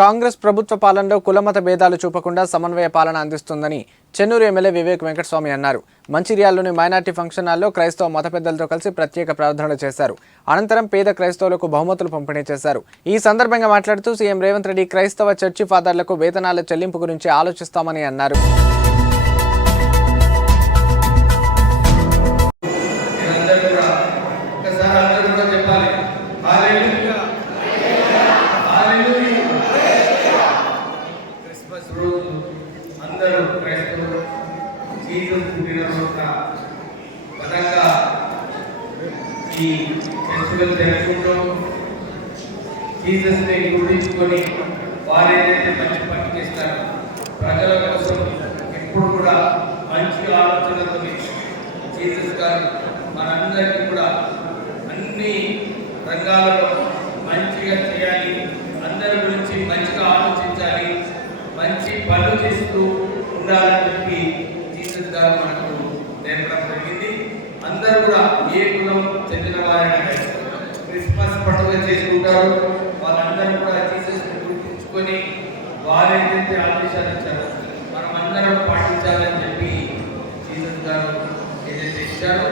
కాంగ్రెస్ ప్రభుత్వ పాలనలో కులమత భేదాలు చూపకుండా సమన్వయ పాలన అందిస్తుందని చెన్నూరు ఎమ్మెల్యే వివేక్ వెంకటస్వామి అన్నారు. మంచిర్యాలలోని మైనార్టీ ఫంక్షన్ హాల్లో క్రైస్తవ మత పెద్దలతో కలిసి ప్రత్యేక ప్రార్థనలు చేశారు. అనంతరం పేద క్రైస్తవులకు బహుమతులు పంపిణీ చేశారు. ఈ సందర్భంగా మాట్లాడుతూ సీఎం రేవంత్ రెడ్డి క్రైస్తవ చర్చి ఫాదర్లకు వేతనాల చెల్లింపు గురించి ఆలోచిస్తామని అన్నారు. క్రైస్తవులు జీసస్ ఈ ఫెస్టివల్ జరుపుకుంటూ. జీసస్ని గుర్తించుకొని వారు ఏదైతే మంచి పని ప్రజల కోసం ఎప్పుడు కూడా మంచి ఆలోచనతో జీసస్ గారు మనందరికీ కూడా అన్ని రంగాలలో మంచిగా చేయాలి. అందరి గురించి మంచిగా ఆలోచించాలి. మంచి పనులు చేస్తూ ఉండాలని చెప్పి జీసస్ గారు మనకు నేర్పడం జరిగింది. అందరూ కూడా ఏ కులం చెందిన వారైనా క్రిస్మస్ పండుగ చేసుకుంటారు. వాళ్ళందరూ కూడా జీసస్ గుర్తించుకొని వారు ఆదేశాలు ఇచ్చారు. మనం అందరం పాటించాలని చెప్పి జీసస్ గారు ఏదైతే ఇచ్చారో